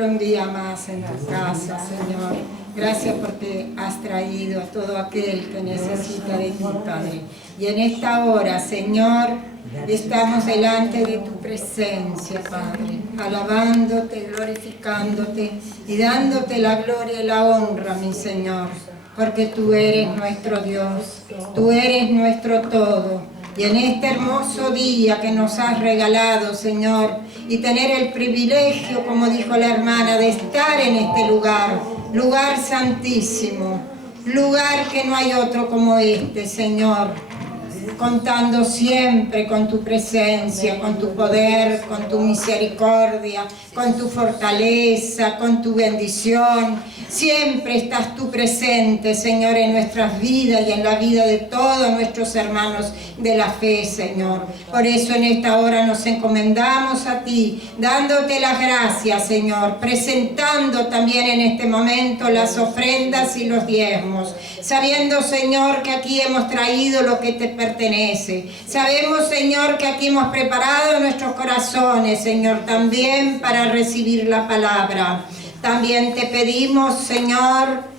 por un día más en tu casa, Señor. Gracias porque has traído a todo aquel que necesita de ti, Padre. Y en esta hora, Señor, estamos delante de tu presencia, Padre, alabándote, glorificándote y dándote la gloria y la honra, mi Señor, porque tú eres nuestro Dios, tú eres nuestro todo. Y en este hermoso día que nos has regalado, Señor, y tener el privilegio, como dijo la hermana, de estar en este lugar, lugar santísimo, lugar que no hay otro como este, Señor, contando siempre con tu presencia, con tu poder, con tu misericordia, con tu fortaleza, con tu bendición. Siempre estás tú presente, Señor, en nuestras vidas y en la vida de todos nuestros hermanos de la fe, Señor. Por eso en esta hora nos encomendamos a ti, dándote las gracias, Señor, presentando también en este momento las ofrendas y los diezmos, sabiendo, Señor, que aquí hemos traído lo que te pertenece. Sabemos, Señor, que aquí hemos preparado nuestros corazones, Señor, también para recibir la palabra. También te pedimos, Señor,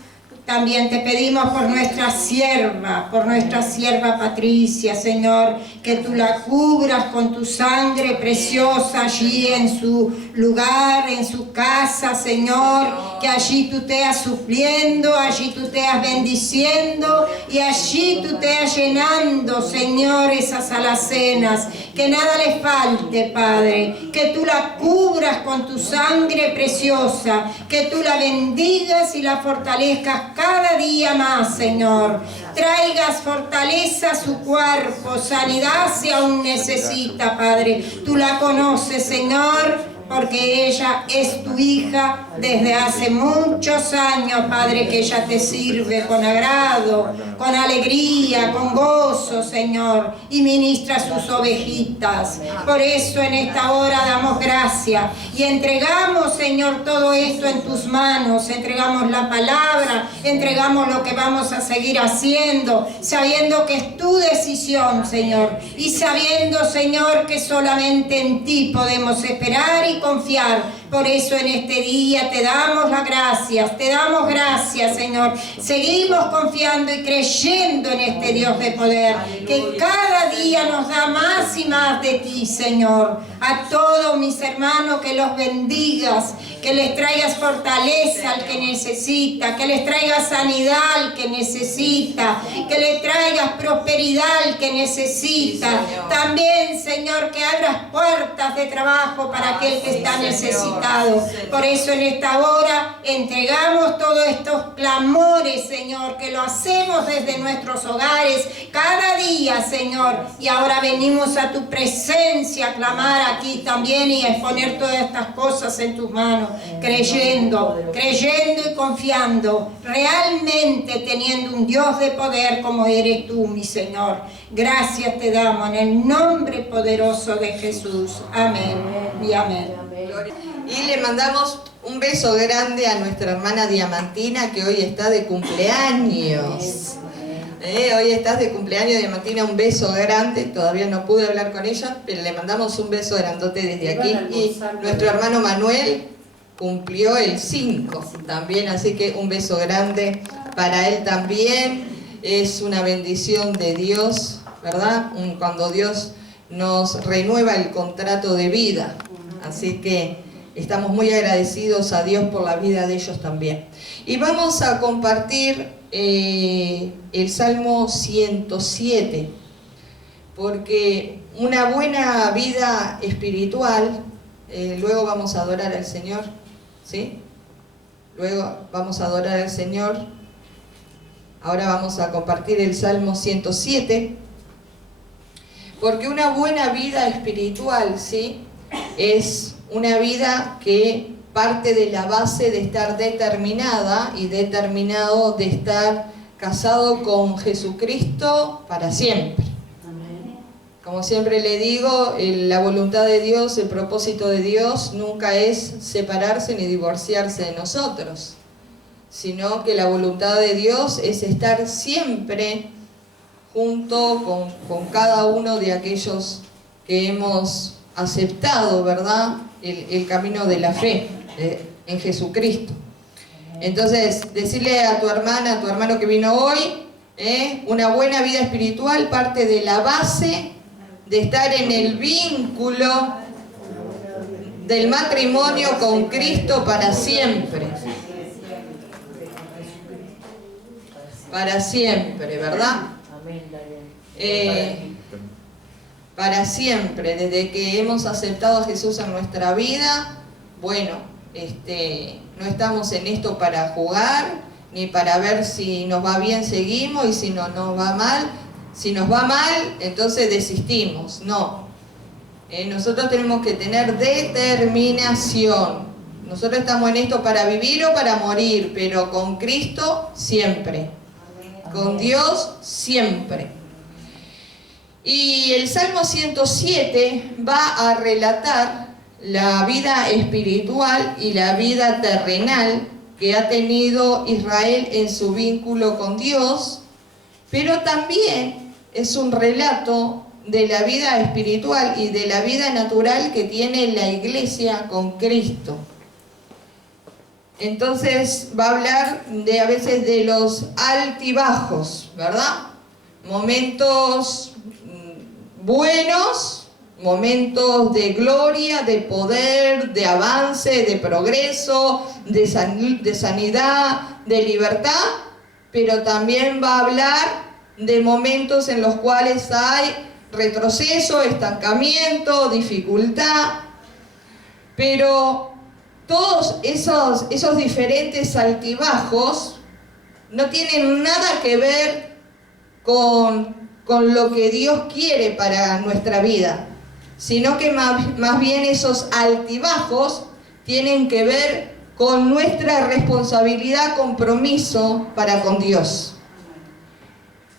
también te pedimos por nuestra sierva Patricia, Señor, que tú la cubras con tu sangre preciosa allí en su lugar, en su casa, Señor, que allí tú te has supliendo, allí tú te has bendiciendo y allí tú te has llenando, Señor, esas alacenas, que nada le falte, Padre, que tú la cubras con tu sangre preciosa, que tú la bendigas y la fortalezcas cada día más, Señor. Traigas fortaleza a su cuerpo, sanidad si aún necesita, Padre. Tú la conoces, Señor, porque ella es tu hija desde hace muchos años, Padre, que ella te sirve con agrado, con alegría, con gozo, Señor, y ministra sus ovejitas. Por eso en esta hora damos gracias y entregamos, Señor, todo esto en tus manos. Entregamos la palabra, entregamos lo que vamos a seguir haciendo, sabiendo que es tu decisión, Señor, y sabiendo, Señor, que solamente en ti podemos esperar y confiar. Por eso en este día te damos las gracias, Señor. Seguimos confiando y creyendo en este Dios de poder, que cada día nos da más y más de ti, Señor. A todos mis hermanos, que los bendigas, que les traigas fortaleza al que necesita, que les traigas sanidad al que necesita, que les traigas prosperidad al que necesita. También, Señor, que abras puertas de trabajo para aquel que está necesitado. Por eso en esta hora entregamos todos estos clamores, Señor, que lo hacemos desde nuestros hogares cada día, Señor. Y ahora venimos a tu presencia a clamar aquí también y a exponer todas estas cosas en tus manos, creyendo y confiando, realmente teniendo un Dios de poder como eres tú, mi Señor. Gracias te damos en el nombre poderoso de Jesús. Amén y amén. Y le mandamos un beso grande a nuestra hermana Diamantina, que hoy está de cumpleaños. Hoy estás de cumpleaños, Diamantina, un beso grande. Todavía no pude hablar con ella, pero le mandamos un beso grandote desde aquí. Y nuestro hermano Manuel cumplió el 5 también, así que un beso grande para él también. Es una bendición de Dios, ¿verdad? Cuando Dios nos renueva el contrato de vida. Así que estamos muy agradecidos a Dios por la vida de ellos también. Y vamos a compartir el Salmo 107, porque una buena vida espiritual, luego vamos a adorar al Señor, ¿sí? Luego vamos a adorar al Señor. Ahora vamos a compartir el Salmo 107, porque una buena vida espiritual, ¿sí?, es una vida que parte de la base de estar determinada y determinado de estar casado con Jesucristo para siempre. Como siempre le digo, la voluntad de Dios, el propósito de Dios nunca es separarse ni divorciarse de nosotros, sino que la voluntad de Dios es estar siempre junto con cada uno de aquellos que hemos aceptado, ¿verdad?, el camino de la fe en Jesucristo. Entonces, decirle a tu hermana, a tu hermano que vino hoy, una buena vida espiritual parte de la base de estar en el vínculo del matrimonio con Cristo para siempre. Para siempre, ¿verdad? Para siempre, desde que hemos aceptado a Jesús en nuestra vida, bueno, no estamos en esto para jugar, ni para ver si nos va bien seguimos y si no nos va mal. Si nos va mal, entonces desistimos. No. Nosotros tenemos que tener determinación. Nosotros estamos en esto para vivir o para morir, pero con Cristo siempre. Con Dios siempre. Y el Salmo 107 va a relatar la vida espiritual y la vida terrenal que ha tenido Israel en su vínculo con Dios, pero también es un relato de la vida espiritual y de la vida natural que tiene la iglesia con Cristo. Entonces va a hablar a veces de los altibajos, ¿verdad? Momentos buenos, momentos de gloria, de poder, de avance, de progreso, de sanidad, de libertad, pero también va a hablar de momentos en los cuales hay retroceso, estancamiento, dificultad, pero todos esos diferentes altibajos no tienen nada que ver con lo que Dios quiere para nuestra vida, sino que más bien esos altibajos tienen que ver con nuestra responsabilidad, compromiso para con Dios.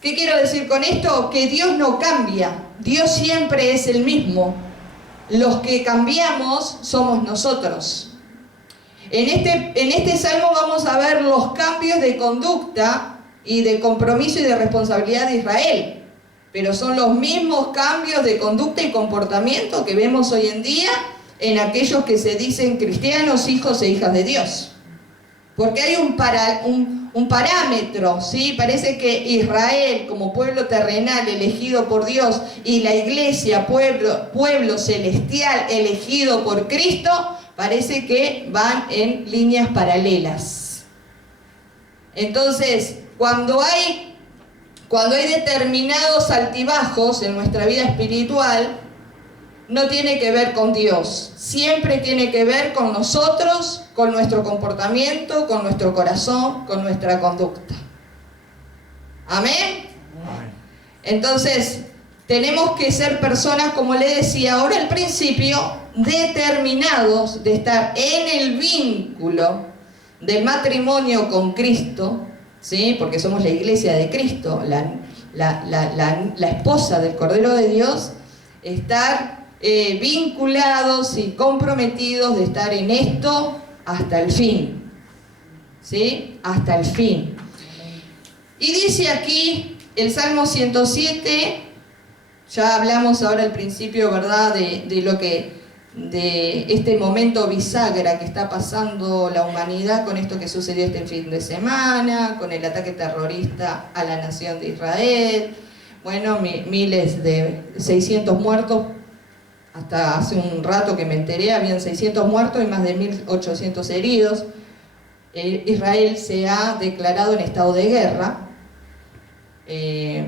¿Qué quiero decir con esto? Que Dios no cambia, Dios siempre es el mismo. Los que cambiamos somos nosotros. En este salmo vamos a ver los cambios de conducta y de compromiso y de responsabilidad de Israel. Pero son los mismos cambios de conducta y comportamiento que vemos hoy en día en aquellos que se dicen cristianos, hijos e hijas de Dios. Porque hay un parámetro, ¿sí? Parece que Israel, como pueblo terrenal elegido por Dios, y la iglesia, pueblo celestial elegido por Cristo, parece que van en líneas paralelas. Entonces, cuando hay determinados altibajos en nuestra vida espiritual, no tiene que ver con Dios, siempre tiene que ver con nosotros, con nuestro comportamiento, con nuestro corazón, con nuestra conducta. ¿Amén? Entonces, tenemos que ser personas, como le decía ahora al principio, determinados de estar en el vínculo del matrimonio con Cristo, ¿sí? Porque somos la iglesia de Cristo, la esposa del Cordero de Dios, estar vinculados y comprometidos de estar en esto hasta el fin, ¿sí? Hasta el fin. Y dice aquí el Salmo 107, ya hablamos ahora al principio, ¿verdad?, de este momento bisagra que está pasando la humanidad con esto que sucedió este fin de semana, con el ataque terrorista a la nación de Israel, bueno, miles de 600 muertos, hasta hace un rato que me enteré, habían 600 muertos y más de 1.800 heridos. Israel se ha declarado en estado de guerra.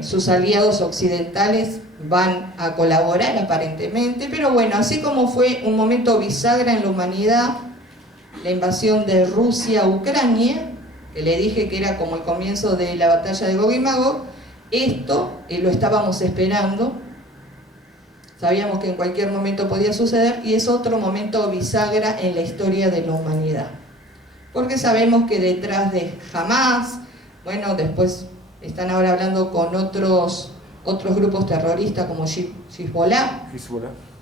Sus aliados occidentales van a colaborar aparentemente, pero bueno, así como fue un momento bisagra en la humanidad, la invasión de Rusia a Ucrania, que le dije que era como el comienzo de la batalla de Gog y Magog, esto lo estábamos esperando, sabíamos que en cualquier momento podía suceder, y es otro momento bisagra en la historia de la humanidad, porque sabemos que detrás de Hamas, bueno, después están ahora hablando con otros grupos terroristas como Hezbollah.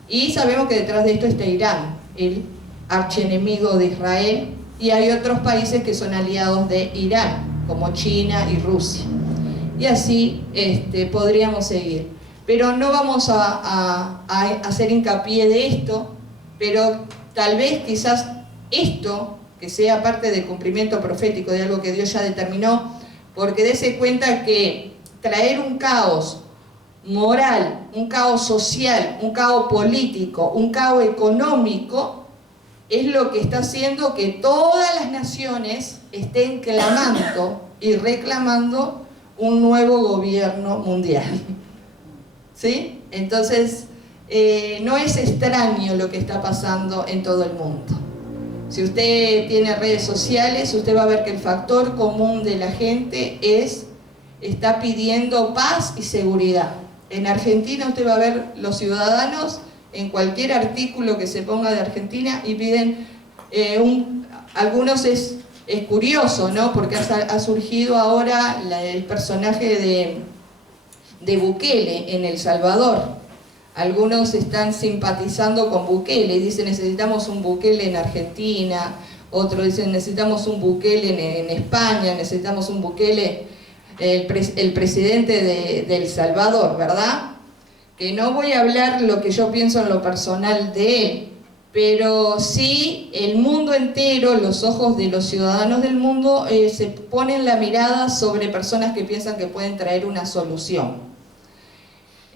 Y sabemos que detrás de esto está Irán, el archienemigo de Israel, y hay otros países que son aliados de Irán, como China y Rusia. Y así podríamos seguir. pero no vamos a hacer hincapié de esto, pero tal vez quizás esto, que sea parte del cumplimiento profético de algo que Dios ya determinó, porque dése cuenta que traer un caos moral, un caos social, un caos político, un caos económico, es lo que está haciendo que todas las naciones estén clamando y reclamando un nuevo gobierno mundial. ¿Sí? Entonces, no es extraño lo que está pasando en todo el mundo. Si usted tiene redes sociales, usted va a ver que el factor común de la gente está pidiendo paz y seguridad. En Argentina usted va a ver los ciudadanos en cualquier artículo que se ponga de Argentina y piden, algunos es curioso, ¿no? Porque ha surgido ahora el personaje de Bukele en El Salvador. Algunos están simpatizando con Bukele y dicen necesitamos un Bukele en Argentina, otros dicen necesitamos un Bukele en España, necesitamos un Bukele, el presidente de El Salvador, ¿verdad? Que no voy a hablar lo que yo pienso en lo personal de él, pero sí el mundo entero, los ojos de los ciudadanos del mundo se ponen la mirada sobre personas que piensan que pueden traer una solución.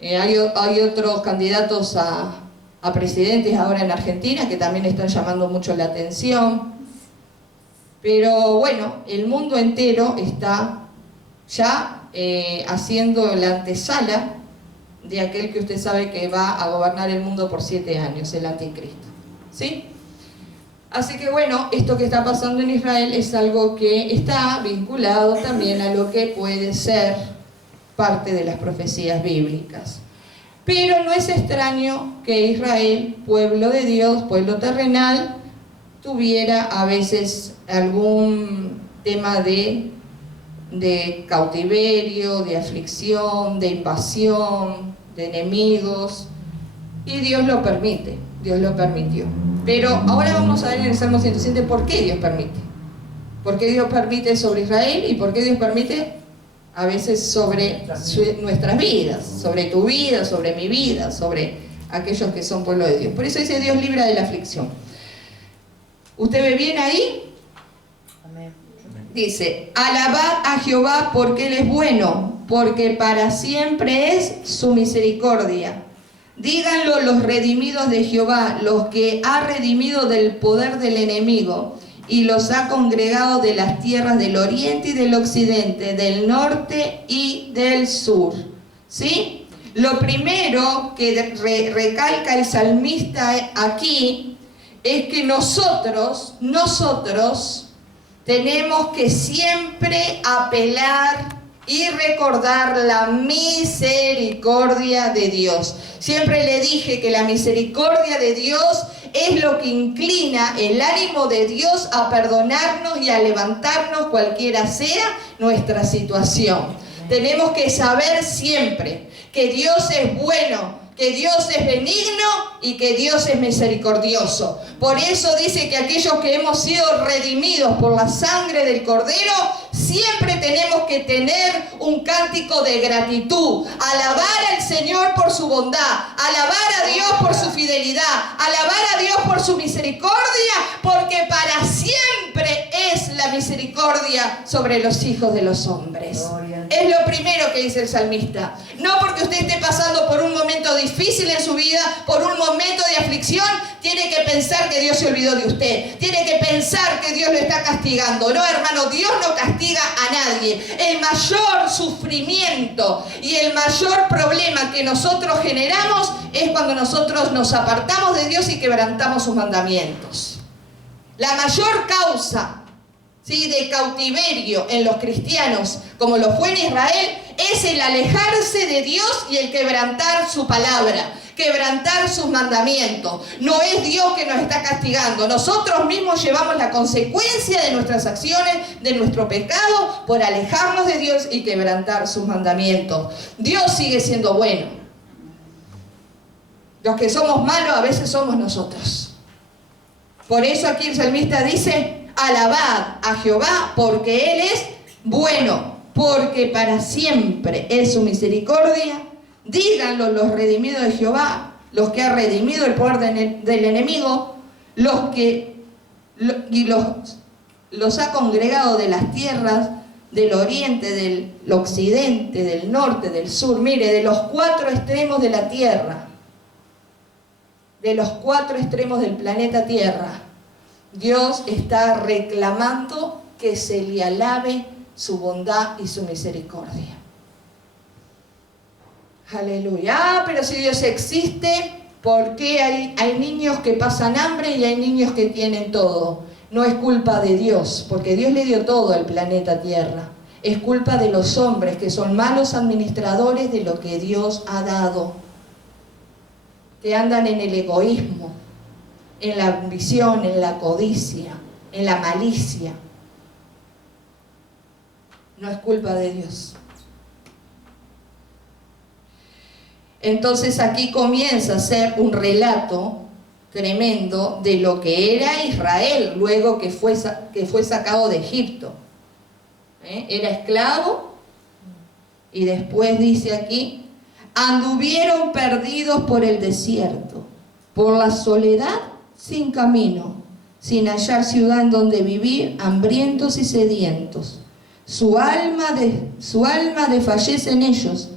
Hay otros candidatos a presidentes ahora en Argentina que también están llamando mucho la atención, pero bueno, el mundo entero está ya haciendo la antesala de aquel que usted sabe que va a gobernar el mundo por 7 años, el anticristo, ¿sí? Así que bueno, esto que está pasando en Israel es algo que está vinculado también a lo que puede ser parte de las profecías bíblicas. Pero no es extraño que Israel, pueblo de Dios, pueblo terrenal, tuviera a veces algún tema de cautiverio, de aflicción, de invasión, de enemigos, y Dios lo permite, Dios lo permitió. Pero ahora vamos a ver en el Salmo 107 por qué Dios permite. ¿Por qué Dios permite sobre Israel y por qué Dios permite a veces sobre nuestras vidas, sobre tu vida, sobre mi vida, sobre aquellos que son pueblo de Dios? Por eso dice Dios libra de la aflicción. ¿Usted ve bien ahí? Amén. Dice, alabad a Jehová porque Él es bueno, porque para siempre es su misericordia. Díganlo los redimidos de Jehová, los que ha redimido del poder del enemigo, y los ha congregado de las tierras del oriente y del occidente, del norte y del sur. ¿Sí? Lo primero que recalca el salmista aquí es que nosotros tenemos que siempre apelar y recordar la misericordia de Dios. Siempre le dije que la misericordia de Dios es lo que inclina el ánimo de Dios a perdonarnos y a levantarnos cualquiera sea nuestra situación. Tenemos que saber siempre que Dios es bueno, que Dios es benigno y que Dios es misericordioso. Por eso dice que aquellos que hemos sido redimidos por la sangre del Cordero, siempre tenemos que tener un cántico de gratitud. Alabar al Señor por su bondad, alabar a Dios por su fidelidad, alabar a Dios por su misericordia, porque para siempre es la misericordia sobre los hijos de los hombres. Es lo primero que dice el salmista. No porque usted esté pasando por un momento difícil en su vida, por un momento de aflicción, tiene que pensar que Dios se olvidó de usted. Tiene que pensar que Dios lo está castigando. No, hermano, Dios no castiga a nadie. El mayor sufrimiento y el mayor problema que nosotros generamos es cuando nosotros nos apartamos de Dios y quebrantamos sus mandamientos. La mayor causa, ¿sí?, de cautiverio en los cristianos, como lo fue en Israel, es el alejarse de Dios y el quebrantar su palabra, quebrantar sus mandamientos. No es Dios que nos está castigando. Nosotros mismos llevamos la consecuencia de nuestras acciones, de nuestro pecado, por alejarnos de Dios y quebrantar sus mandamientos. Dios sigue siendo bueno. Los que somos malos a veces somos nosotros. Por eso aquí el salmista dice, alabad a Jehová porque Él es bueno, porque para siempre es su misericordia. Díganlo los redimidos de Jehová, los que ha redimido el poder del enemigo, los ha congregado de las tierras del oriente, del occidente, del norte, del sur. Mire, de los 4 extremos de la tierra, de los 4 extremos del planeta Tierra, Dios está reclamando que se le alabe su bondad y su misericordia. Aleluya. Pero si Dios existe, ¿por qué hay niños que pasan hambre y hay niños que tienen todo? No es culpa de Dios, porque Dios le dio todo al planeta Tierra. Es culpa de los hombres, que son malos administradores de lo que Dios ha dado, que andan en el egoísmo, en la ambición, en la codicia, en la malicia. No es culpa de Dios. Entonces aquí comienza a ser un relato tremendo de lo que era Israel luego que fue sacado de Egipto. Era esclavo, y después dice aquí: anduvieron perdidos por el desierto, por la soledad, sin camino, sin hallar ciudad en donde vivir, hambrientos y sedientos. Su alma desfallece en ellos.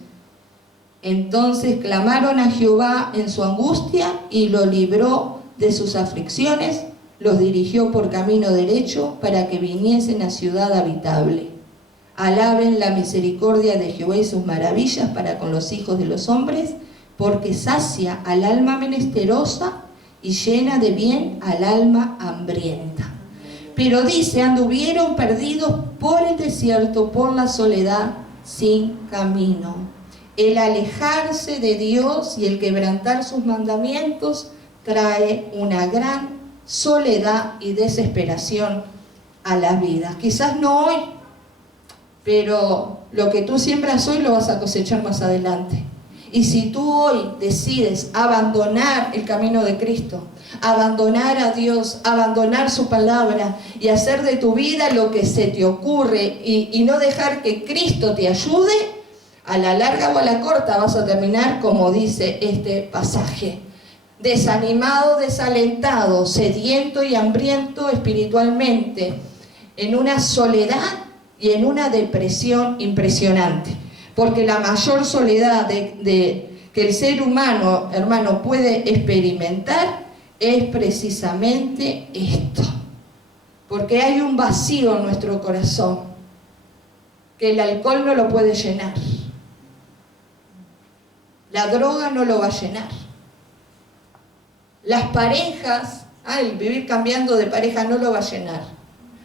Entonces clamaron a Jehová en su angustia y lo libró de sus aflicciones, los dirigió por camino derecho para que viniesen a ciudad habitable. Alaben la misericordia de Jehová y sus maravillas para con los hijos de los hombres, porque sacia al alma menesterosa y llena de bien al alma hambrienta. Pero dice: anduvieron perdidos por el desierto, por la soledad, sin camino. El alejarse de Dios y el quebrantar sus mandamientos trae una gran soledad y desesperación a las vidas. Quizás no hoy, pero lo que tú siembras hoy lo vas a cosechar más adelante. Y si tú hoy decides abandonar el camino de Cristo, abandonar a Dios, abandonar su palabra y hacer de tu vida lo que se te ocurre y no dejar que Cristo te ayude, a la larga o a la corta vas a terminar como dice este pasaje: desanimado, desalentado, sediento y hambriento espiritualmente, en una soledad y en una depresión impresionante. Porque la mayor soledad que el ser humano, hermano, puede experimentar es precisamente esto. Porque hay un vacío en nuestro corazón que el alcohol no lo puede llenar. La droga no lo va a llenar. Las parejas, el vivir cambiando de pareja no lo va a llenar.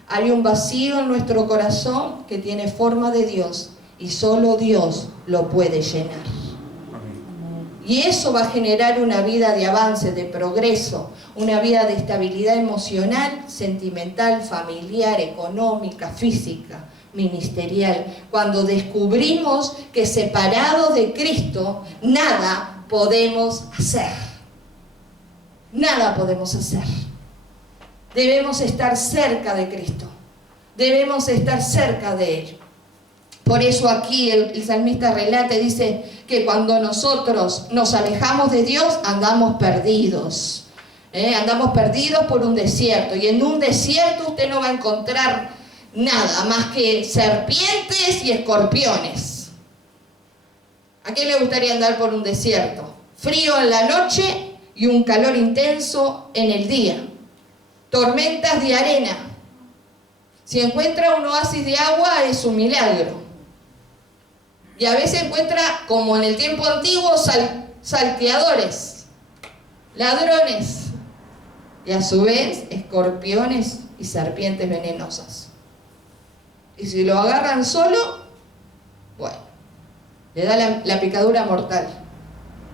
Hay un vacío en nuestro corazón que tiene forma de Dios y solo Dios lo puede llenar. Y eso va a generar una vida de avance, de progreso, una vida de estabilidad emocional, sentimental, familiar, económica, física, ministerial. Cuando descubrimos que separados de Cristo, nada podemos hacer. Nada podemos hacer. Debemos estar cerca de Cristo. Debemos estar cerca de Él. Por eso aquí el salmista relata y dice que cuando nosotros nos alejamos de Dios, andamos perdidos. Andamos perdidos por un desierto. Y en un desierto usted no va a encontrar nada más que serpientes y escorpiones. ¿A quién le gustaría andar por un desierto? Frío en la noche y un calor intenso en el día. Tormentas de arena. Si encuentra un oasis de agua es un milagro. Y a veces encuentra, como en el tiempo antiguo, salteadores, ladrones, y a su vez escorpiones y serpientes venenosas. Y si lo agarran solo, bueno, le da la picadura mortal.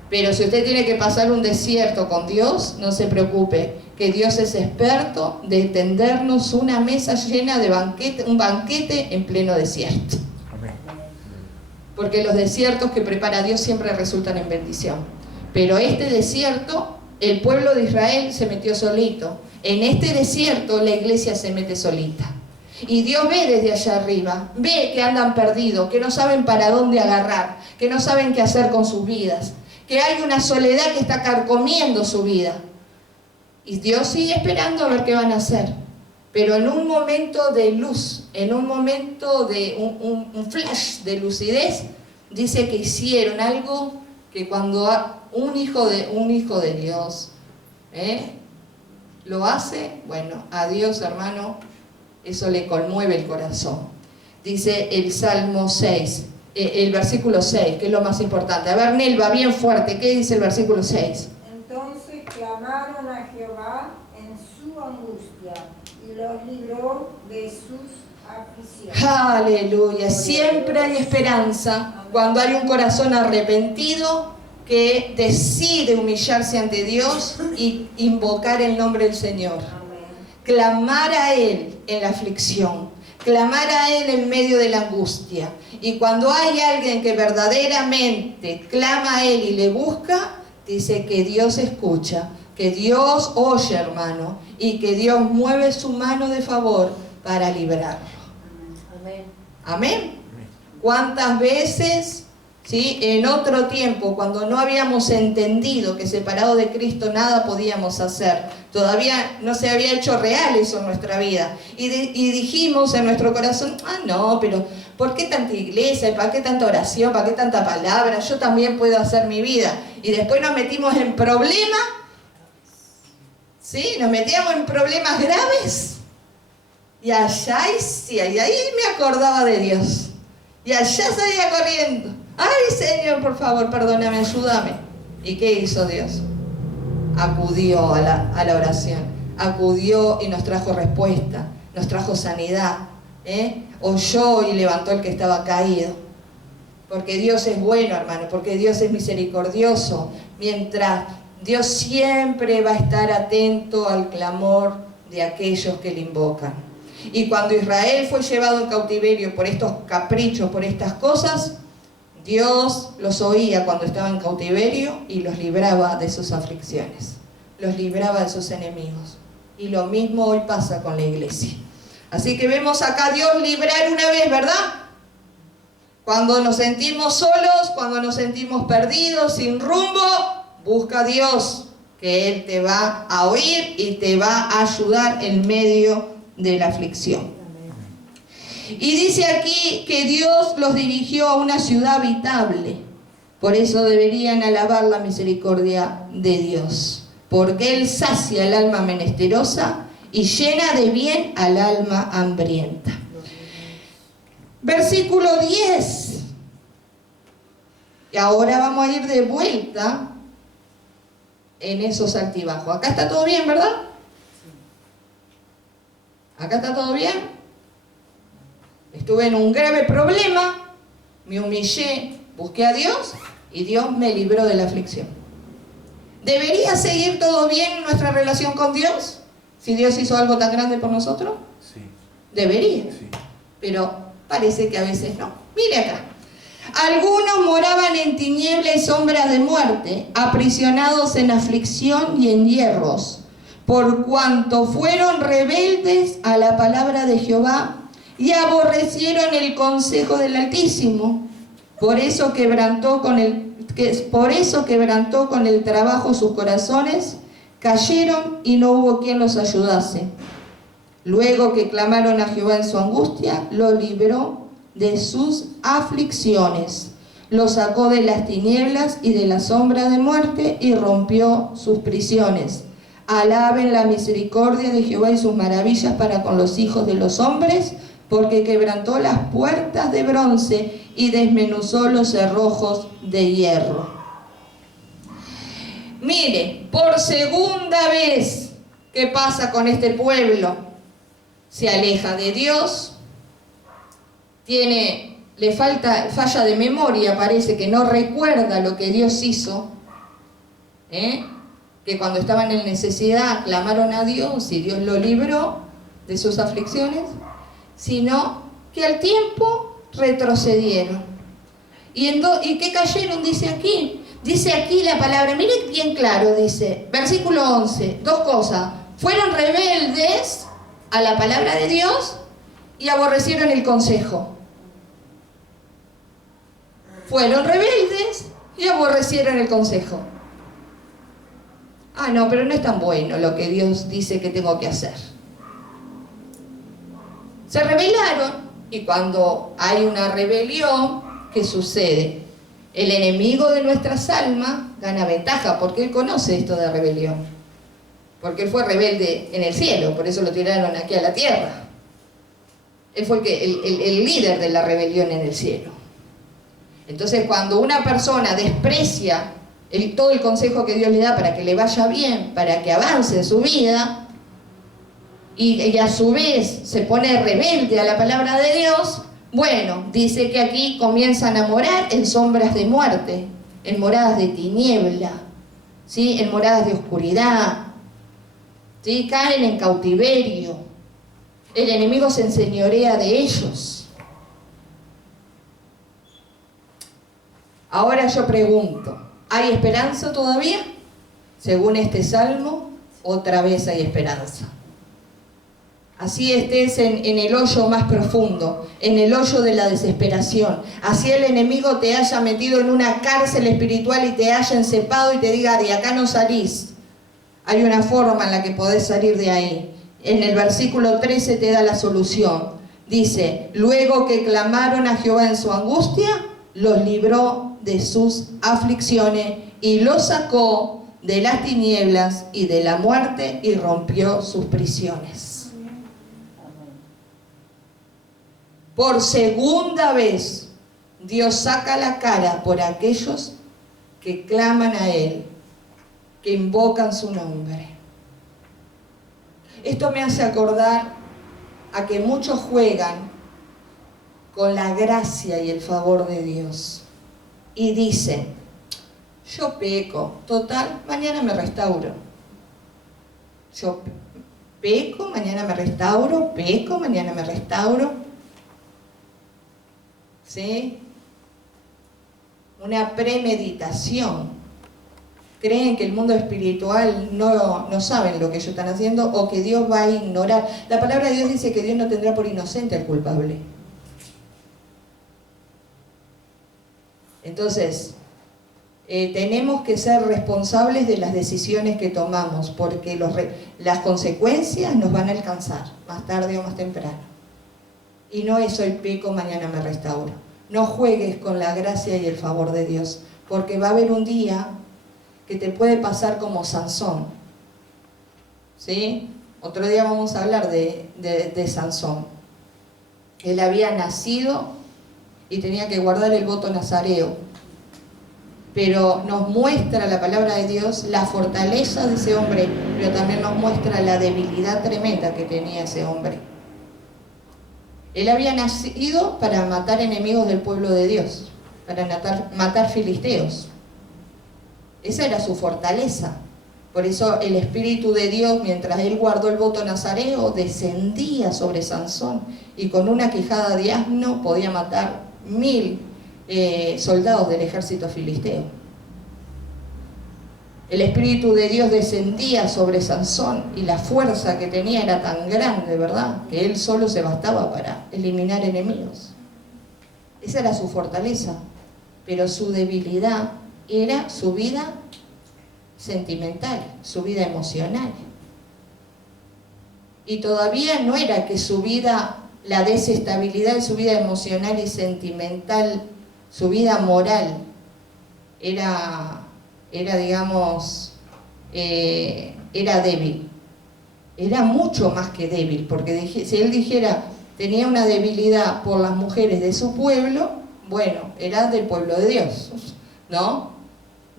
Pero si usted tiene que pasar un desierto con Dios, no se preocupe, que Dios es experto de tendernos una mesa llena de un banquete en pleno desierto. Porque los desiertos que prepara Dios siempre resultan en bendición. Pero este desierto, el pueblo de Israel se metió solito. En este desierto la iglesia se mete solita. Y Dios ve desde allá arriba, ve que andan perdidos, que no saben para dónde agarrar, que no saben qué hacer con sus vidas, que hay una soledad que está carcomiendo su vida. Y Dios sigue esperando a ver qué van a hacer. Pero en un momento de luz, en un momento de un flash de lucidez, dice que hicieron algo que cuando un hijo de Dios lo hace, bueno, a Dios, hermano, eso le conmueve el corazón. Dice el Salmo 6, el versículo 6, que es lo más importante. A ver, Nelva, bien fuerte, ¿qué dice el versículo 6? Entonces clamaron a Jehová en su angustia y los libró de sus aflicciones. Aleluya, siempre hay esperanza cuando hay un corazón arrepentido que decide humillarse ante Dios y invocar el nombre del Señor. Clamar a Él en la aflicción, clamar a Él en medio de la angustia. Y cuando hay alguien que verdaderamente clama a Él y le busca, dice que Dios escucha, que Dios oye, hermano, y que Dios mueve su mano de favor para librarlo. Amén. Amén. ¿Cuántas veces, sí, en otro tiempo, cuando no habíamos entendido que separado de Cristo nada podíamos hacer, todavía no se había hecho real eso en nuestra vida, y dijimos en nuestro corazón, no, pero ¿por qué tanta iglesia? ¿Para qué tanta oración? ¿Para qué tanta palabra? Yo también puedo hacer mi vida. Y después nos metimos en problemas, ¿sí? Nos metíamos en problemas graves, y allá, y ahí me acordaba de Dios, y allá salía corriendo. Ay, Señor, por favor, perdóname, ayúdame. ¿Y qué hizo Dios? Acudió a la oración, acudió y nos trajo respuesta, nos trajo sanidad, oyó y levantó el que estaba caído. Porque Dios es bueno, hermano, porque Dios es misericordioso, mientras Dios siempre va a estar atento al clamor de aquellos que le invocan. Y cuando Israel fue llevado en cautiverio por estos caprichos, por estas cosas, Dios los oía cuando estaba en cautiverio y los libraba de sus aflicciones, los libraba de sus enemigos. Y lo mismo hoy pasa con la iglesia. Así que vemos acá a Dios librar una vez, ¿verdad? Cuando nos sentimos solos, cuando nos sentimos perdidos, sin rumbo, busca a Dios, que Él te va a oír y te va a ayudar en medio de la aflicción. Y dice aquí que Dios los dirigió a una ciudad habitable. Por eso deberían alabar la misericordia de Dios, porque Él sacia el alma menesterosa y llena de bien al alma hambrienta. Versículo 10. Y ahora vamos a ir de vuelta en esos altibajos. Acá está todo bien, ¿verdad? Acá está todo bien. Estuve en un grave problema, me humillé, busqué a Dios y Dios me libró de la aflicción. ¿Debería seguir todo bien en nuestra relación con Dios? Si Dios hizo algo tan grande por nosotros. Sí. Debería. Sí. Pero parece que a veces no. Mire acá. Algunos moraban en tinieblas y sombras de muerte, aprisionados en aflicción y en hierros, por cuanto fueron rebeldes a la palabra de Jehová y aborrecieron el consejo del Altísimo. Por eso quebrantó con el trabajo sus corazones, cayeron y no hubo quien los ayudase. Luego que clamaron a Jehová en su angustia, lo libró de sus aflicciones, lo sacó de las tinieblas y de la sombra de muerte y rompió sus prisiones. Alaben la misericordia de Jehová y sus maravillas para con los hijos de los hombres, porque quebrantó las puertas de bronce y desmenuzó los cerrojos de hierro. Mire, por segunda vez, ¿qué pasa con este pueblo? Se aleja de Dios, falla de memoria, parece que no recuerda lo que Dios hizo, que cuando estaban en necesidad clamaron a Dios y Dios lo libró de sus aflicciones, sino que al tiempo retrocedieron. ¿Y qué cayeron? Dice aquí la palabra, mire bien claro, dice, versículo 11, dos cosas: fueron rebeldes a la palabra de Dios y aborrecieron el consejo. Fueron rebeldes y aborrecieron el consejo. Ah, no, pero no es tan bueno lo que Dios dice que tengo que hacer. Se rebelaron, y cuando hay una rebelión, ¿qué sucede? El enemigo de nuestras almas gana ventaja, porque él conoce esto de rebelión. Porque él fue rebelde en el cielo, por eso lo tiraron aquí a la tierra. Él fue el líder de la rebelión en el cielo. Entonces, cuando una persona desprecia todo el consejo que Dios le da para que le vaya bien, para que avance en su vida, y a su vez se pone rebelde a la palabra de Dios, bueno, dice que aquí comienzan a morar en sombras de muerte, en moradas de tiniebla, ¿sí? En moradas de oscuridad, ¿sí? Caen en cautiverio, el enemigo se enseñorea de ellos. Ahora yo pregunto, ¿hay esperanza todavía? Según este salmo, otra vez hay esperanza. Así estés en el hoyo más profundo, en el hoyo de la desesperación. Así el enemigo te haya metido en una cárcel espiritual y te haya encepado y te diga, de acá no salís. Hay una forma en la que podés salir de ahí. En el versículo 13 te da la solución. Dice, luego que clamaron a Jehová en su angustia, los libró de sus aflicciones y los sacó de las tinieblas y de la muerte y rompió sus prisiones. Por segunda vez, Dios saca la cara por aquellos que claman a Él, que invocan su nombre. Esto me hace acordar a que muchos juegan con la gracia y el favor de Dios y dicen, yo peco, total, mañana me restauro. Yo peco, mañana me restauro, peco, mañana me restauro. ¿Sí? Una premeditación. Creen que el mundo espiritual no saben lo que ellos están haciendo o que Dios va a ignorar. La palabra de Dios dice que Dios no tendrá por inocente al culpable. Entonces, tenemos que ser responsables de las decisiones que tomamos, porque las consecuencias nos van a alcanzar, más tarde o más temprano. Y no es hoy peco, mañana me restauro. No juegues con la gracia y el favor de Dios, porque va a haber un día que te puede pasar como Sansón. ¿Sí? Otro día vamos a hablar de Sansón. Él había nacido y tenía que guardar el voto nazareo. Pero nos muestra la palabra de Dios la fortaleza de ese hombre, pero también nos muestra la debilidad tremenda que tenía ese hombre. Él había nacido para matar enemigos del pueblo de Dios, para matar filisteos. Esa era su fortaleza. Por eso el Espíritu de Dios, mientras él guardó el voto nazareo, descendía sobre Sansón y con una quijada de asno podía matar 1000 soldados del ejército filisteo. El Espíritu de Dios descendía sobre Sansón y la fuerza que tenía era tan grande, ¿verdad?, que él solo se bastaba para eliminar enemigos. Esa era su fortaleza, pero su debilidad era su vida sentimental, su vida emocional. Y todavía no era que su vida, la desestabilidad de su vida emocional y sentimental, su vida moral, era digamos, era débil. Era mucho más que débil, porque si él dijera, tenía una debilidad por las mujeres de su pueblo, bueno, era del pueblo de Dios, ¿no?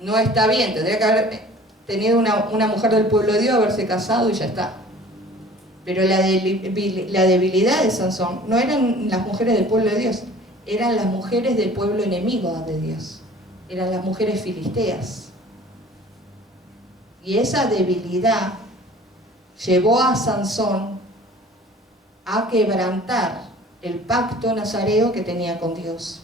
No está bien, tendría que haber tenido una mujer del pueblo de Dios, haberse casado y ya está. Pero la debilidad de Sansón no eran las mujeres del pueblo de Dios, eran las mujeres del pueblo enemigo de Dios, eran las mujeres filisteas. Y esa debilidad llevó a Sansón a quebrantar el pacto nazareo que tenía con Dios.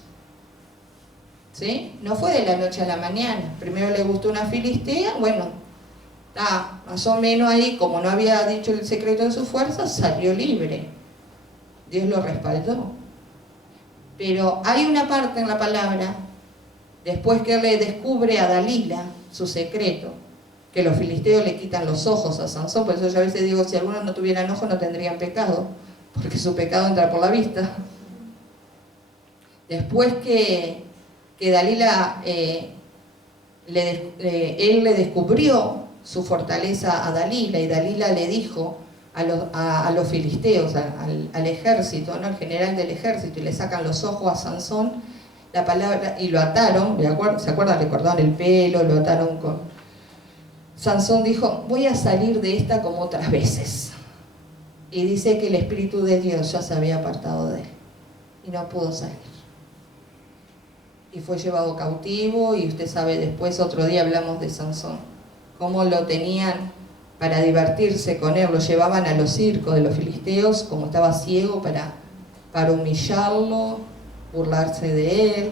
¿Sí? No fue de la noche a la mañana. Primero le gustó una filistea, bueno, más o menos ahí, como no había dicho el secreto de sus fuerzas, salió libre. Dios lo respaldó. Pero hay una parte en la palabra, después que él le descubre a Dalila su secreto, que los filisteos le quitan los ojos a Sansón. Por eso yo a veces digo, si algunos no tuvieran ojos no tendrían pecado, porque su pecado entra por la vista. Después que Dalila, él le descubrió su fortaleza a Dalila, y Dalila le dijo a los filisteos, al ejército, ¿no? Al general del ejército, y le sacan los ojos a Sansón, la palabra, y lo ataron, ¿se acuerdan? Le cortaron el pelo, lo ataron con... Sansón dijo, voy a salir de esta como otras veces. Y dice que el Espíritu de Dios ya se había apartado de él, y no pudo salir. Y fue llevado cautivo, y usted sabe, después otro día hablamos de Sansón, cómo lo tenían para divertirse con él, lo llevaban a los circos de los filisteos, como estaba ciego, para humillarlo, burlarse de él,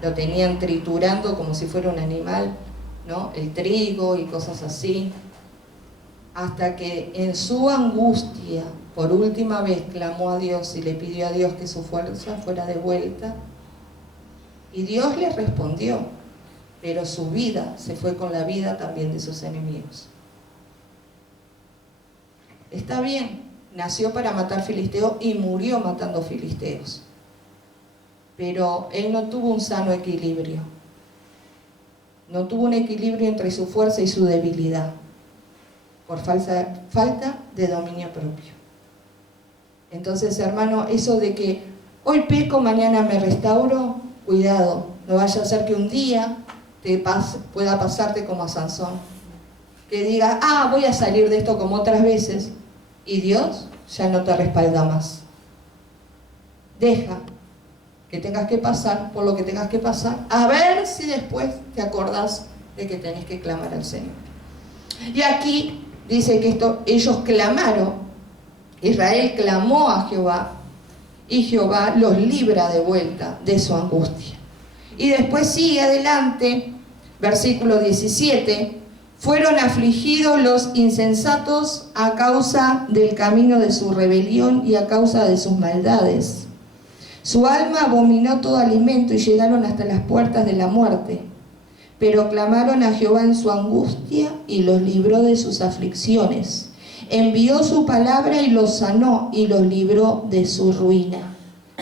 lo tenían triturando como si fuera un animal, ¿no? El trigo y cosas así, hasta que en su angustia, por última vez clamó a Dios y le pidió a Dios que su fuerza fuera de vuelta, y Dios le respondió, pero su vida se fue con la vida también de sus enemigos. Está bien, nació para matar filisteos y murió matando filisteos, pero él no tuvo un sano equilibrio. No tuvo un equilibrio entre su fuerza y su debilidad, por falta de dominio propio. Entonces, hermano, eso de que hoy peco, mañana me restauro, cuidado, no vaya a ser que un día pueda pasarte como a Sansón, que diga, voy a salir de esto como otras veces, y Dios ya no te respalda más. Deja que tengas que pasar por lo que tengas que pasar, a ver si después te acordás de que tenés que clamar al Señor. Y aquí dice que ellos clamaron, Israel clamó a Jehová, y Jehová los libra de vuelta de su angustia. Y después sigue adelante, versículo 17, fueron afligidos los insensatos a causa del camino de su rebelión y a causa de sus maldades. Su alma abominó todo alimento y llegaron hasta las puertas de la muerte. Pero clamaron a Jehová en su angustia y los libró de sus aflicciones. Envió su palabra y los sanó y los libró de su ruina.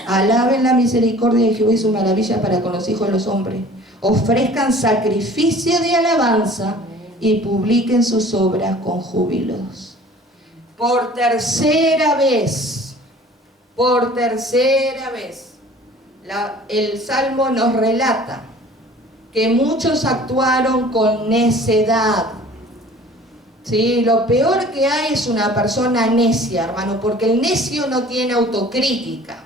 Alaben la misericordia de Jehová y su maravilla para con los hijos de los hombres. Ofrezcan sacrificio de alabanza y publiquen sus obras con júbilos. Por tercera vez, el Salmo nos relata que muchos actuaron con necedad. ¿Sí? Lo peor que hay es una persona necia, hermano, porque el necio no tiene autocrítica.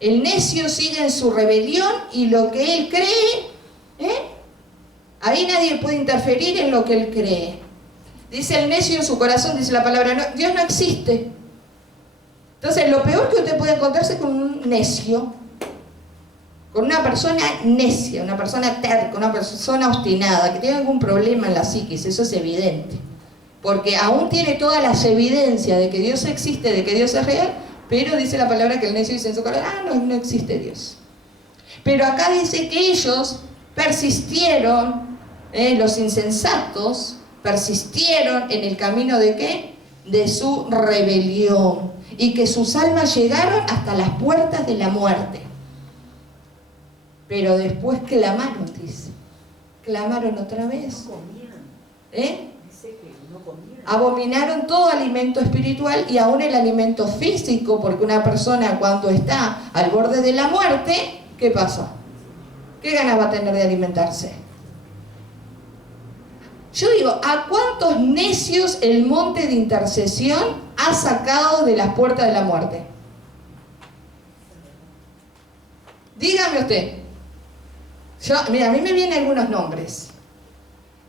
El necio sigue en su rebelión y lo que él cree, ahí nadie puede interferir en lo que él cree. Dice el necio en su corazón, dice la palabra, no, Dios no existe. Entonces, lo peor que usted puede encontrarse con un necio, con una persona necia, una persona terca, una persona obstinada, que tiene algún problema en la psiquis, eso es evidente. Porque aún tiene todas las evidencias de que Dios existe, de que Dios es real, pero dice la palabra que el necio dice en su corazón, no existe Dios. Pero acá dice que ellos persistieron, los insensatos, persistieron en el camino de ¿qué? De su rebelión. Y que sus almas llegaron hasta las puertas de la muerte. Pero después clamaron, dice. Clamaron otra vez. No comían. Dice que no comían. Abominaron todo alimento espiritual y aún el alimento físico, porque una persona cuando está al borde de la muerte, ¿qué pasa? ¿Qué ganas va a tener de alimentarse? Yo digo, ¿a cuántos necios el monte de intercesión ha sacado de las puertas de la muerte? Dígame usted. Mira, a mí me vienen algunos nombres.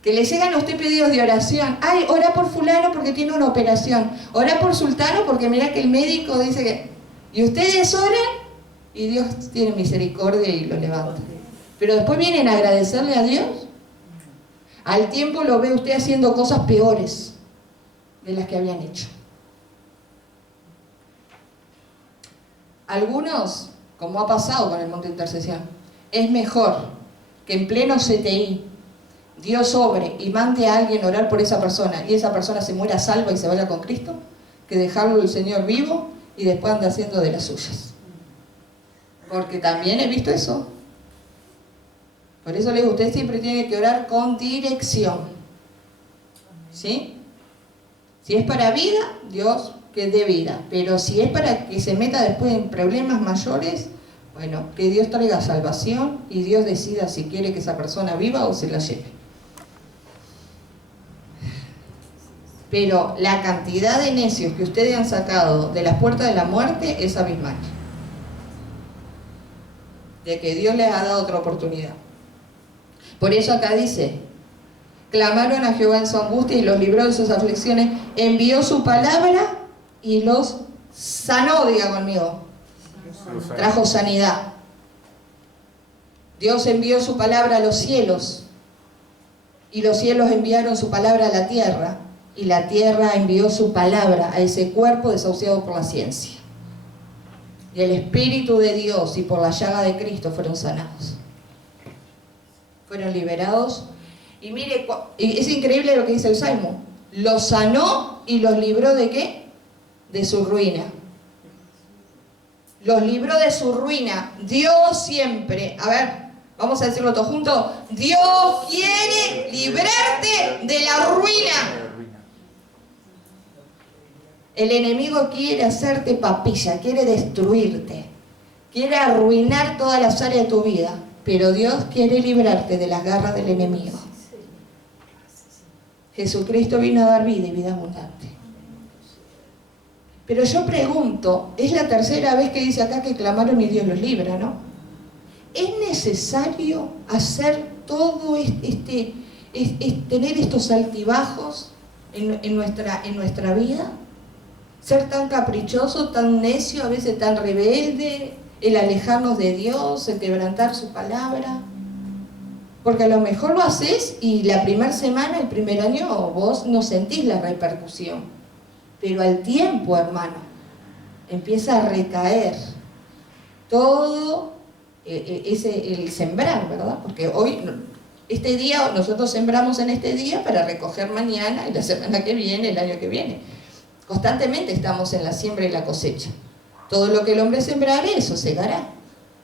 Que le llegan a usted pedidos de oración. Ay, ora por fulano porque tiene una operación. Ora por sultano porque mira que el médico dice que... Y ustedes oran y Dios tiene misericordia y lo levanta. Pero después vienen a agradecerle a Dios. Al tiempo lo ve usted haciendo cosas peores de las que habían hecho. Algunos, como ha pasado con el monte de intercesión, es mejor que en pleno CTI Dios obre y mande a alguien a orar por esa persona y esa persona se muera salva y se vaya con Cristo, que dejarlo el Señor vivo y después anda haciendo de las suyas. Porque también he visto eso. Por eso le digo, usted siempre tiene que orar con dirección. ¿Sí? Si es para vida, Dios que dé vida. Pero si es para que se meta después en problemas mayores, bueno, que Dios traiga salvación y Dios decida si quiere que esa persona viva o se la lleve. Pero la cantidad de necios que ustedes han sacado de las puertas de la muerte es abismal. De que Dios les ha dado otra oportunidad. Por eso acá dice, clamaron a Jehová en su angustia y los libró de sus aflicciones, envió su palabra y los sanó, diga conmigo. Trajo sanidad. Dios envió su palabra a los cielos y los cielos enviaron su palabra a la tierra y la tierra envió su palabra a ese cuerpo desahuciado por la ciencia. Y el Espíritu de Dios y por la llaga de Cristo fueron sanados. Fueron liberados. Y mire, es increíble lo que dice el Salmo. Los sanó y los libró ¿de qué? De su ruina. Los libró de su ruina. Dios siempre, a ver, vamos a decirlo todos juntos. Dios quiere librarte de la ruina. El enemigo quiere hacerte papilla, quiere destruirte, quiere arruinar todas las áreas de tu vida, pero Dios quiere librarte de las garras del enemigo. Jesucristo vino a dar vida y vida abundante. Pero yo pregunto, es la tercera vez que dice acá que clamaron y Dios los libra, ¿no? ¿Es necesario hacer todo tener estos altibajos en nuestra vida? Ser tan caprichoso, tan necio, a veces tan rebelde, el alejarnos de Dios, el quebrantar su palabra. Porque a lo mejor lo haces y la primera semana, el primer año, vos no sentís la repercusión. Pero al tiempo, hermano, empieza a recaer todo el sembrar, ¿verdad? Porque hoy, este día, nosotros sembramos en este día para recoger mañana y la semana que viene, el año que viene. Constantemente estamos en la siembra y la cosecha. Todo lo que el hombre sembrare, eso segará.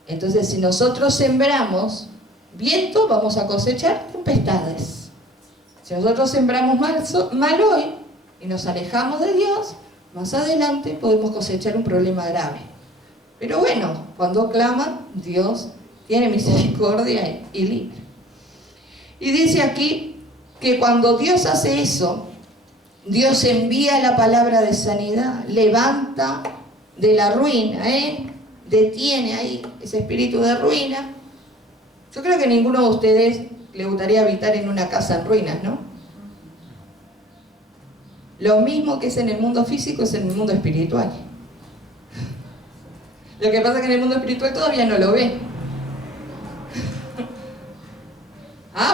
Entonces, si nosotros sembramos viento, vamos a cosechar tempestades. Si nosotros sembramos mal hoy y nos alejamos de Dios, más adelante podemos cosechar un problema grave. Pero bueno, cuando claman, Dios tiene misericordia y libre. Y dice aquí que cuando Dios hace eso, Dios envía la palabra de sanidad, levanta de la ruina, detiene ahí ese espíritu de ruina. Yo creo que a ninguno de ustedes le gustaría habitar en una casa en ruinas, ¿no? Lo mismo que es en el mundo físico es en el mundo espiritual. Lo que pasa es que en el mundo espiritual todavía no lo ve.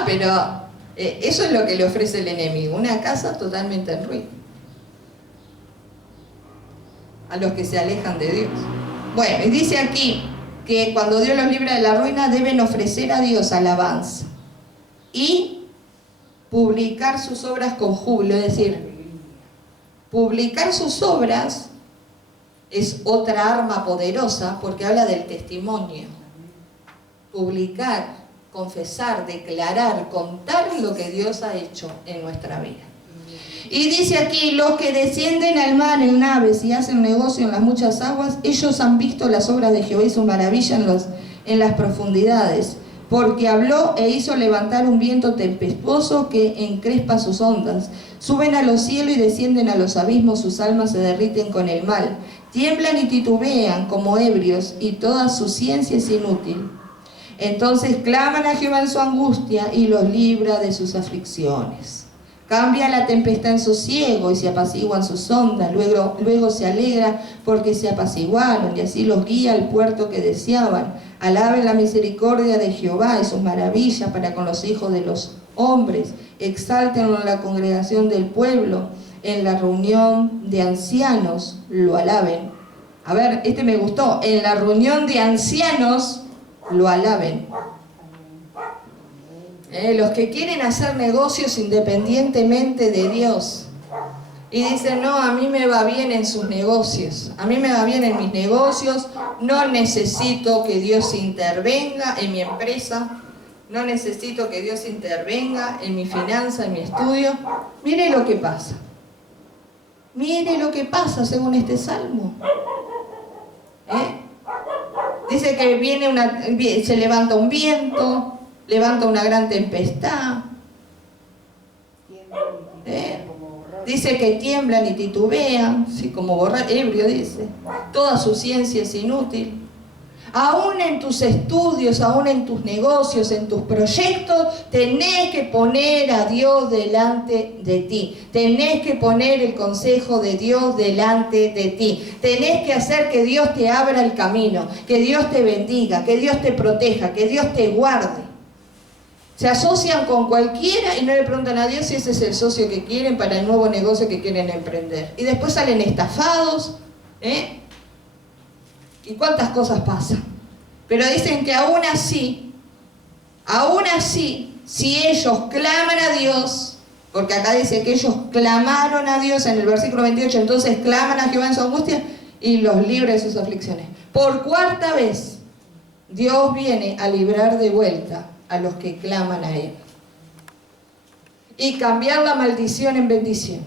Pero eso es lo que le ofrece el enemigo, una casa totalmente en ruina. A los que se alejan de Dios. Bueno, y dice aquí que cuando Dios los libra de la ruina deben ofrecer a Dios alabanza y publicar sus obras con júbilo. Es decir, publicar sus obras es otra arma poderosa porque habla del testimonio. Publicar, confesar, declarar, contar lo que Dios ha hecho en nuestra vida. Y dice aquí, los que descienden al mar en naves y hacen negocio en las muchas aguas, ellos han visto las obras de Jehová y su maravilla en las profundidades, porque habló e hizo levantar un viento tempestuoso que encrespa sus ondas. Suben a los cielos y descienden a los abismos, sus almas se derriten con el mal. Tiemblan y titubean como ebrios, y toda su ciencia es inútil. Entonces claman a Jehová en su angustia y los libra de sus aflicciones. Cambia la tempestad en sosiego y se apaciguan sus ondas. Luego se alegra porque se apaciguaron y así los guía al puerto que deseaban. Alaben la misericordia de Jehová y sus maravillas para con los hijos de los hombres. Exáltenlo en la congregación del pueblo, en la reunión de ancianos lo alaben. A ver, este me gustó. En la reunión de ancianos lo alaben. Los que quieren hacer negocios independientemente de Dios. Y dicen, no, a mí me va bien en sus negocios. A mí me va bien en mis negocios. No necesito que Dios intervenga en mi empresa. No necesito que Dios intervenga en mi finanza, en mi estudio. Mire lo que pasa. Mire lo que pasa según este salmo. Dice que se levanta un viento, levanta una gran tempestad. Dice que tiemblan y titubean, sí, como ebrio dice. Toda su ciencia es inútil. Aún en tus estudios, aún en tus negocios, en tus proyectos, tenés que poner a Dios delante de ti. Tenés que poner el consejo de Dios delante de ti. Tenés que hacer que Dios te abra el camino, que Dios te bendiga, que Dios te proteja, que Dios te guarde. Se asocian con cualquiera y no le preguntan a Dios si ese es el socio que quieren para el nuevo negocio que quieren emprender. Y después salen estafados, ¿Y cuántas cosas pasan? Pero dicen que aún así, si ellos claman a Dios, porque acá dice que ellos clamaron a Dios en el versículo 28, entonces claman a Jehová en su angustia y los libre de sus aflicciones. Por cuarta vez, Dios viene a librar de vuelta a los que claman a Él. Y cambiar la maldición en bendición.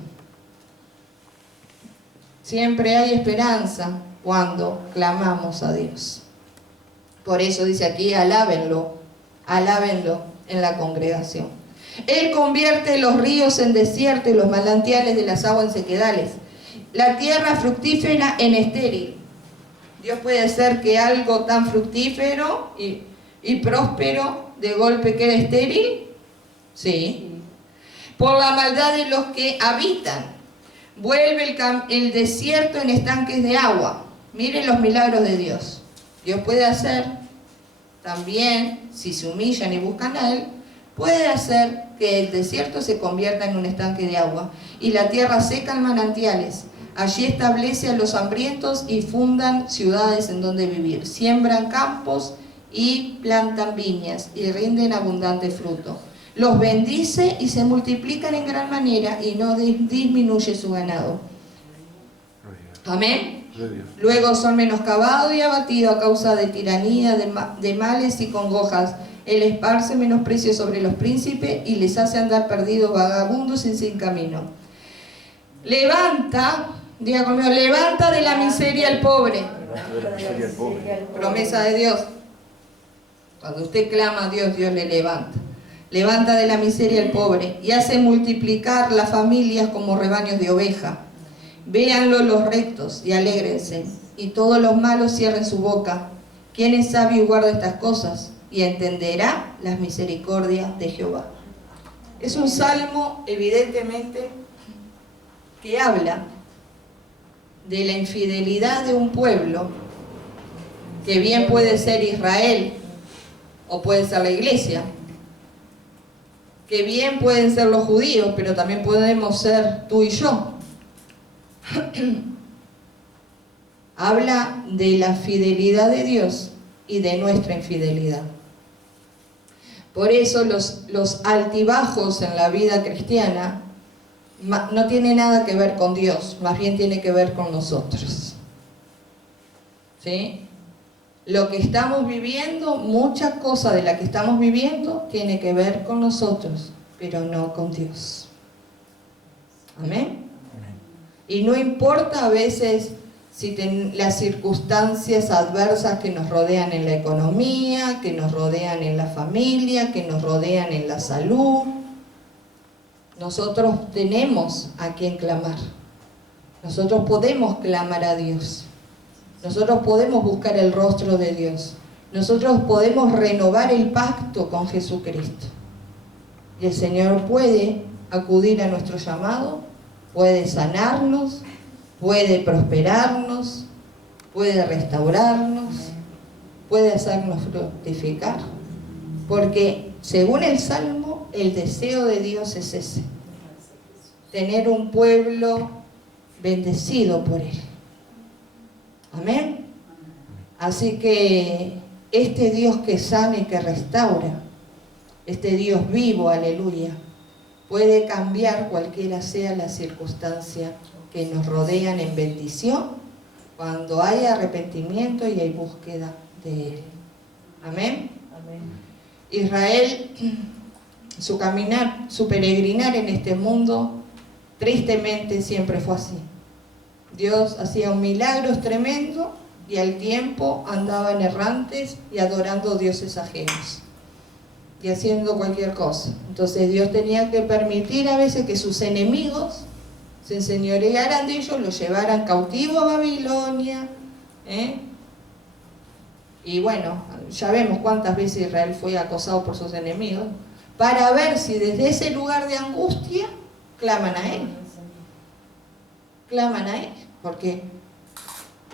Siempre hay esperanza cuando clamamos a Dios. Por eso dice aquí, alábenlo en la congregación. Él convierte los ríos en desierto y los manantiales de las aguas en sequedales. La tierra fructífera en estéril. Dios puede hacer que algo tan fructífero y próspero de golpe quede estéril. Sí. Por la maldad de los que habitan. Vuelve el desierto en estanques de agua. Miren los milagros de Dios. Dios puede hacer también, si se humillan y buscan a Él, puede hacer que el desierto se convierta en un estanque de agua y la tierra seca en manantiales. Allí establece a los hambrientos y fundan ciudades en donde vivir. Siembran campos y plantan viñas y rinden abundante fruto. Los bendice y se multiplican en gran manera y no disminuye su ganado. Amén. Luego son menoscabados y abatidos a causa de tiranía, de males y congojas. Él esparce menosprecio sobre los príncipes y les hace andar perdidos, vagabundos y sin camino. Levanta, diga conmigo, levanta de la miseria al pobre. Promesa de Dios. Cuando usted clama a Dios, Dios le levanta. Levanta de la miseria al pobre y hace multiplicar las familias como rebaños de oveja. Véanlo los rectos y alégrense, y todos los malos cierren su boca. ¿Quién es sabio y guarda estas cosas? Y entenderá las misericordias de Jehová. Es un salmo, evidentemente, que habla de la infidelidad de un pueblo, que bien puede ser Israel, o puede ser la iglesia, que bien pueden ser los judíos, pero también podemos ser tú y yo. Habla de la fidelidad de Dios y de nuestra infidelidad. Por eso los altibajos en la vida cristiana no tienen nada que ver con Dios, más bien tiene que ver con nosotros. ¿Sí? Lo que estamos viviendo, muchas cosas de las que estamos viviendo, tiene que ver con nosotros, pero no con Dios. Amén. Y no importa a veces si las circunstancias adversas que nos rodean en la economía, que nos rodean en la familia, que nos rodean en la salud. Nosotros tenemos a quien clamar. Nosotros podemos clamar a Dios. Nosotros podemos buscar el rostro de Dios. Nosotros podemos renovar el pacto con Jesucristo. Y el Señor puede acudir a nuestro llamado, puede sanarnos, puede prosperarnos, puede restaurarnos, puede hacernos fructificar. Porque según el Salmo, el deseo de Dios es ese: tener un pueblo bendecido por Él. Amén. Así que este Dios que sana y que restaura, este Dios vivo, aleluya, puede cambiar cualquiera sea la circunstancia que nos rodean en bendición cuando hay arrepentimiento y hay búsqueda de Él. Amén. Israel, su caminar, su peregrinar en este mundo, tristemente siempre fue así. Dios hacía milagros tremendos y al tiempo andaban errantes y adorando dioses ajenos y haciendo cualquier cosa. Entonces Dios tenía que permitir a veces que sus enemigos se enseñorearan de ellos, los llevaran cautivo a Babilonia, y bueno, ya vemos cuántas veces Israel fue acosado por sus enemigos, para ver si desde ese lugar de angustia claman a Él. Claman a Él, porque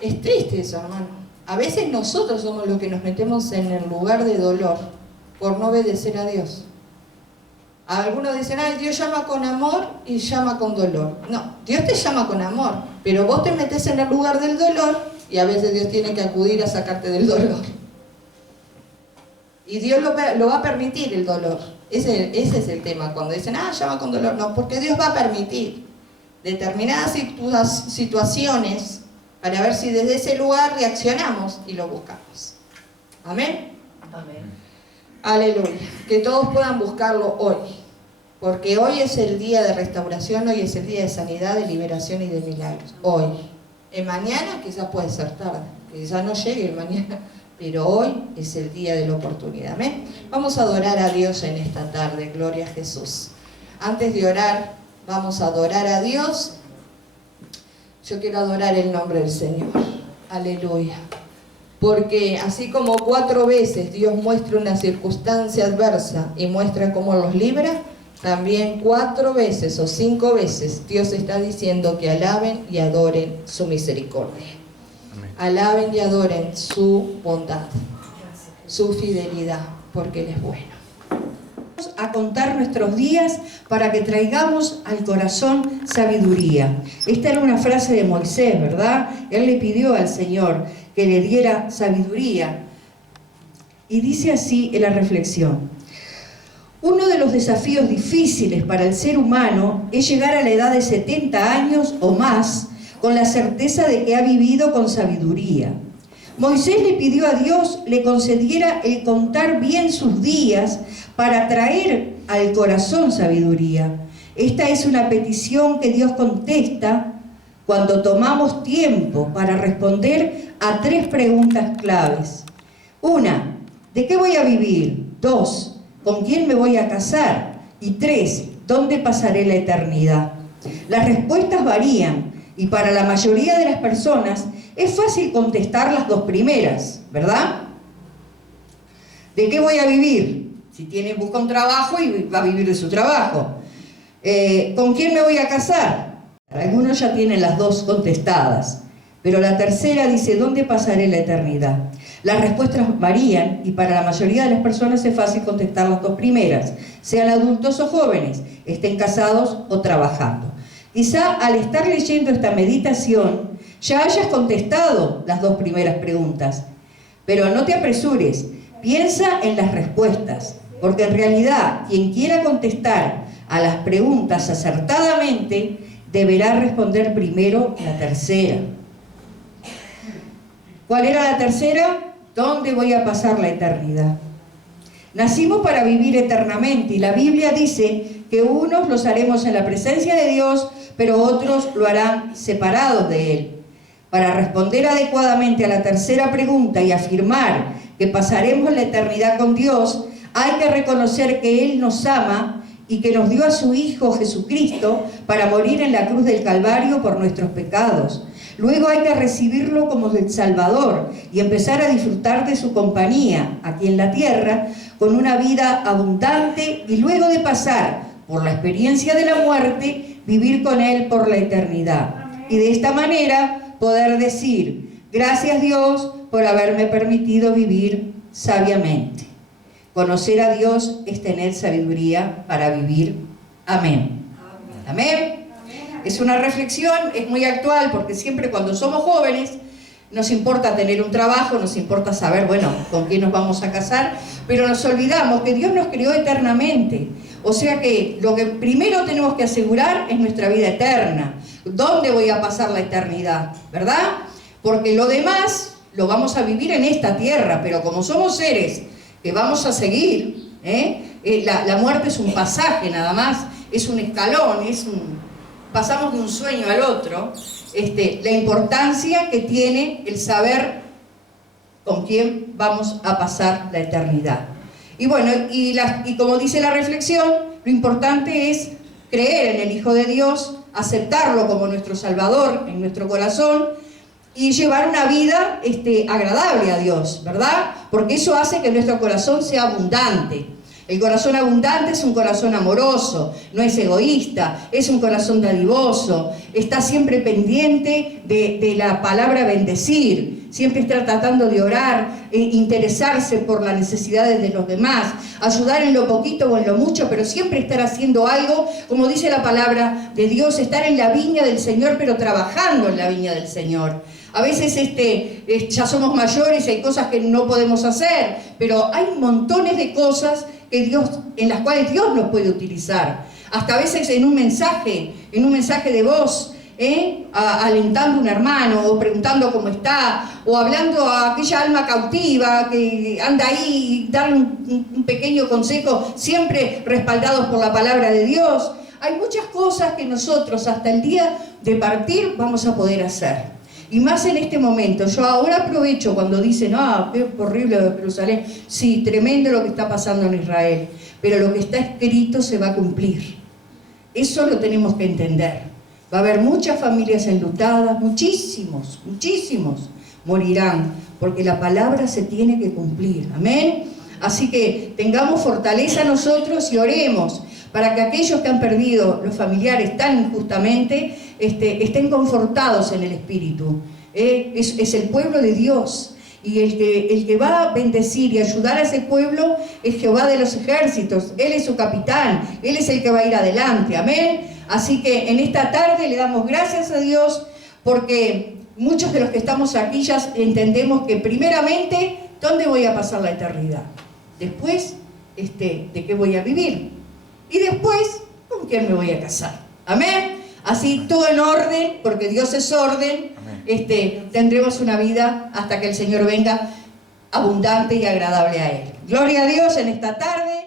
es triste eso, hermano. A veces nosotros somos los que nos metemos en el lugar de dolor por no obedecer a Dios. Algunos dicen, ay, Dios llama con amor y llama con dolor. No, Dios te llama con amor, pero vos te metes en el lugar del dolor y a veces Dios tiene que acudir a sacarte del dolor. Y Dios lo va a permitir, el dolor. Ese es el tema, cuando dicen, llama con dolor. No, porque Dios va a permitir determinadas situaciones para ver si desde ese lugar reaccionamos y lo buscamos. Amén. Amén. Aleluya. Que todos puedan buscarlo hoy, porque hoy es el día de restauración, hoy es el día de sanidad, de liberación y de milagros. Hoy. Mañana quizás puede ser tarde, quizás no llegue mañana, pero hoy es el día de la oportunidad. Amén. Vamos a adorar a Dios en esta tarde, gloria a Jesús. Antes de orar, vamos a adorar a Dios. Yo quiero adorar el nombre del Señor. Aleluya. Porque así como 4 veces Dios muestra una circunstancia adversa y muestra cómo los libra, también 4 veces o 5 veces Dios está diciendo que alaben y adoren su misericordia. Amén. Alaben y adoren su bondad, su fidelidad, porque Él es bueno. Vamos a contar nuestros días para que traigamos al corazón sabiduría. Esta era una frase de Moisés, ¿verdad? Él le pidió al Señor que le diera sabiduría. Y dice así en la reflexión: uno de los desafíos difíciles para el ser humano es llegar a la edad de 70 años o más con la certeza de que ha vivido con sabiduría. Moisés le pidió a Dios le concediera el contar bien sus días para traer al corazón sabiduría. Esta es una petición que Dios contesta cuando tomamos tiempo para responder a 3 preguntas claves. 1, ¿de qué voy a vivir? 2, ¿con quién me voy a casar? Y 3, ¿dónde pasaré la eternidad? Las respuestas varían y para la mayoría de las personas es fácil contestar las 2 primeras, ¿verdad? ¿De qué voy a vivir? Si busca un trabajo y va a vivir de su trabajo. ¿Con quién me voy a casar? Algunos ya tienen las 2 contestadas, pero la tercera dice, ¿dónde pasaré la eternidad? Las respuestas varían y para la mayoría de las personas es fácil contestar las 2 primeras, sean adultos o jóvenes, estén casados o trabajando. Quizá al estar leyendo esta meditación ya hayas contestado las 2 primeras preguntas, pero no te apresures, piensa en las respuestas, porque en realidad quien quiera contestar a las preguntas acertadamente deberá responder primero la tercera. ¿Cuál era la tercera? ¿Dónde voy a pasar la eternidad? Nacimos para vivir eternamente y la Biblia dice que unos los haremos en la presencia de Dios, pero otros lo harán separados de Él. Para responder adecuadamente a la tercera pregunta y afirmar que pasaremos la eternidad con Dios, hay que reconocer que Él nos ama y que nos dio a su Hijo Jesucristo para morir en la cruz del Calvario por nuestros pecados. Luego hay que recibirlo como el Salvador y empezar a disfrutar de su compañía aquí en la tierra con una vida abundante y luego de pasar por la experiencia de la muerte, vivir con Él por la eternidad. Y de esta manera poder decir, gracias Dios por haberme permitido vivir sabiamente. Conocer a Dios es tener sabiduría para vivir. Amén. Amén. Es una reflexión, es muy actual, porque siempre cuando somos jóvenes nos importa tener un trabajo, nos importa saber, bueno, con quién nos vamos a casar, pero nos olvidamos que Dios nos creó eternamente. O sea que lo que primero tenemos que asegurar es nuestra vida eterna. ¿Dónde voy a pasar la eternidad? ¿Verdad? Porque lo demás lo vamos a vivir en esta tierra, pero como somos seres que vamos a seguir, la muerte es un pasaje nada más, es un escalón, pasamos de un sueño al otro. La importancia que tiene el saber con quién vamos a pasar la eternidad. Y bueno, y como dice la reflexión, lo importante es creer en el Hijo de Dios, aceptarlo como nuestro Salvador en nuestro corazón y llevar una vida agradable a Dios, ¿verdad? Porque eso hace que nuestro corazón sea abundante. El corazón abundante es un corazón amoroso, no es egoísta, es un corazón dadivoso, está siempre pendiente de la palabra bendecir, siempre está tratando de orar, interesarse por las necesidades de los demás, ayudar en lo poquito o en lo mucho, pero siempre estar haciendo algo, como dice la palabra de Dios, estar en la viña del Señor, pero trabajando en la viña del Señor. A veces ya somos mayores y hay cosas que no podemos hacer, pero hay montones de cosas en las cuales Dios nos puede utilizar. Hasta a veces en un mensaje de voz, alentando a un hermano, o preguntando cómo está, o hablando a aquella alma cautiva que anda ahí, y darle un pequeño consejo, siempre respaldados por la palabra de Dios. Hay muchas cosas que nosotros hasta el día de partir vamos a poder hacer. Y más en este momento, yo ahora aprovecho cuando dicen, qué horrible de Jerusalén. Sí, tremendo lo que está pasando en Israel, pero lo que está escrito se va a cumplir. Eso lo tenemos que entender. Va a haber muchas familias enlutadas, muchísimos morirán, porque la palabra se tiene que cumplir. Amén. Así que tengamos fortaleza nosotros y oremos para que aquellos que han perdido los familiares tan injustamente estén confortados en el Espíritu. Es el pueblo de Dios, y el que va a bendecir y ayudar a ese pueblo es Jehová de los ejércitos. Él es su capitán, Él es el que va a ir adelante. Amén. Así que en esta tarde le damos gracias a Dios, porque muchos de los que estamos aquí ya entendemos que primeramente, ¿dónde voy a pasar la eternidad? Después, ¿de qué voy a vivir? Y después, ¿con quién me voy a casar? Amén. Así, todo en orden, porque Dios es orden. Tendremos una vida hasta que el Señor venga abundante y agradable a Él. Gloria a Dios en esta tarde.